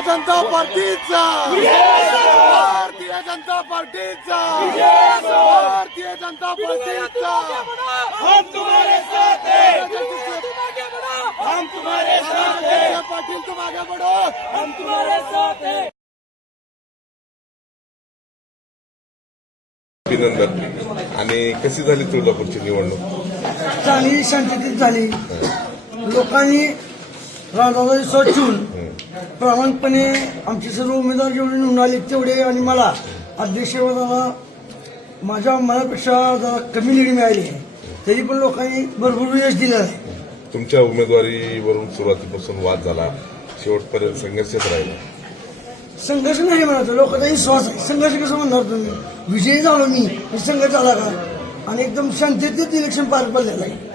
जनता पार्टीचा भारतीय जनता पार्टीचा भारतीय जनता पार्टीचा हम तुम्हारे साथ हैं, हम तुम्हारे साथ हैं, पाटील तुम आगे बढ़ो, हम तुम्हारे साथ हैं। अभिनंदन। आणि कशी झाली तुळजापूरची निवडणूक? झाली, शांततेत झाली। लोकांनी राजाला स्वच्छून प्रामाणिकपणे आमचे सर्व उमेदवार जेवढे निवडून आले तेवढे आणि मला अध्यक्षपदाला माझ्या मनापेक्षा जरा कमी लीड मिळाली तरी पण लोकांनी भरपूर यश दिलं आहे। तुमच्या उमेदवारीवरून सुरुवातीपासून वाद झाला, शेवटपर्यंत संघर्षच राहिला। संघर्ष नाही म्हणायचं, लोकांचा विश्वास आहे। संघर्ष कसं म्हणणार तुम्ही? विजयी झालो मी, संघर्ष झाला का? आणि एकदम शांततेत इलेक्शन पार पडलेलं आहे।